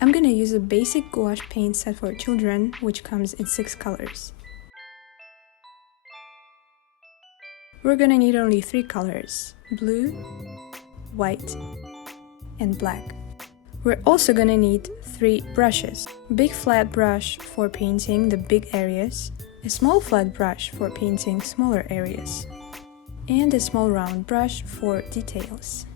I'm gonna use a basic gouache paint set for children, which comes in 6 colors. We're gonna need only 3 colors: blue, white, and black. We're also gonna need 3 brushes. Big flat brush for painting the big areas, a small flat brush for painting smaller areas, and a small round brush for details.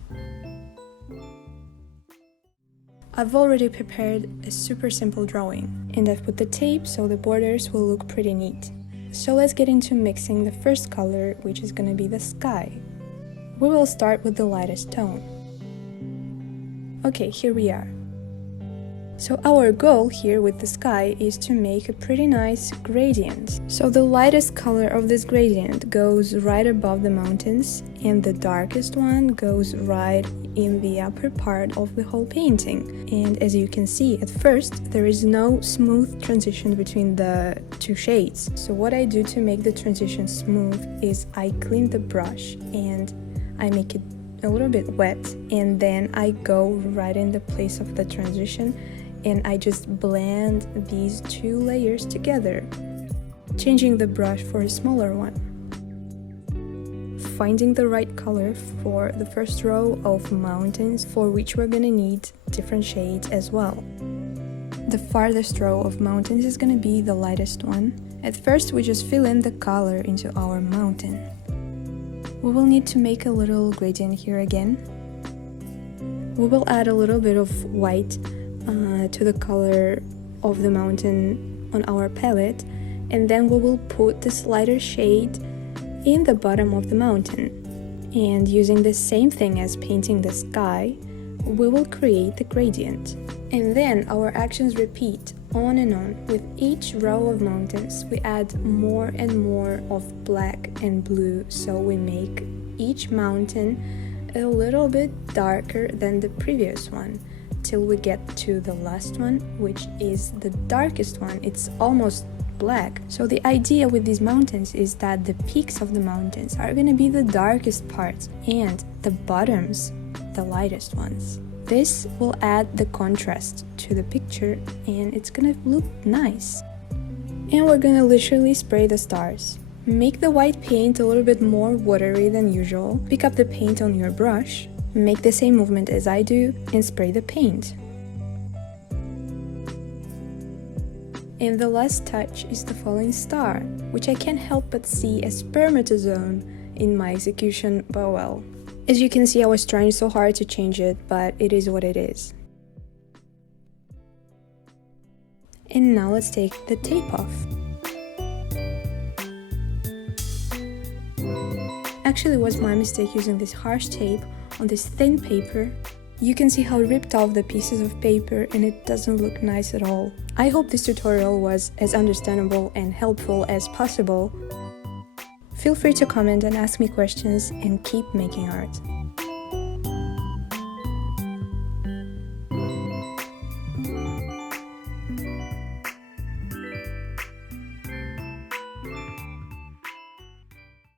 I've already prepared a super simple drawing, and I've put the tape so the borders will look pretty neat. So let's get into mixing the first color, which is gonna be the sky. We will start with the lightest tone. Okay, here we are. So our goal here with the sky is to make a pretty nice gradient. So the lightest color of this gradient goes right above the mountains, and the darkest one goes right in the upper part of the whole painting. And as you can see, at first there is no smooth transition between the 2 shades. So what I do to make the transition smooth is I clean the brush and I make it a little bit wet, and then I go right in the place of the transition and I just blend these 2 layers together, changing the brush for a smaller one. Finding the right color for the first row of mountains, for which we're gonna need different shades as well. The farthest row of mountains is gonna be the lightest one. At first we just fill in the color into our mountain. We will need to make a little gradient here again. We will add a little bit of white to the color of the mountain on our palette, and then we will put this lighter shade in the bottom of the mountain. And using the same thing as painting the sky, we will create the gradient. And then our actions repeat on and on. With each row of mountains, we add more and more of black and blue, so we make each mountain a little bit darker than the previous one, till we get to the last one, which is the darkest one. It's almost black. So the idea with these mountains is that the peaks of the mountains are gonna be the darkest parts and the bottoms the lightest ones. This will add the contrast to the picture and it's gonna look nice. And we're gonna literally spray the stars. Make the white paint a little bit more watery than usual. Pick up the paint on your brush, make the same movement as I do, and spray the paint. And the last touch is the falling star, which I can't help but see as spermatozoa in my execution, but well. As you can see, I was trying so hard to change it, but it is what it is. And now let's take the tape off. Actually, it was my mistake using this harsh tape on this thin paper. You can see how it ripped off the pieces of paper and it doesn't look nice at all. I hope this tutorial was as understandable and helpful as possible. Feel free to comment and ask me questions, and keep making art.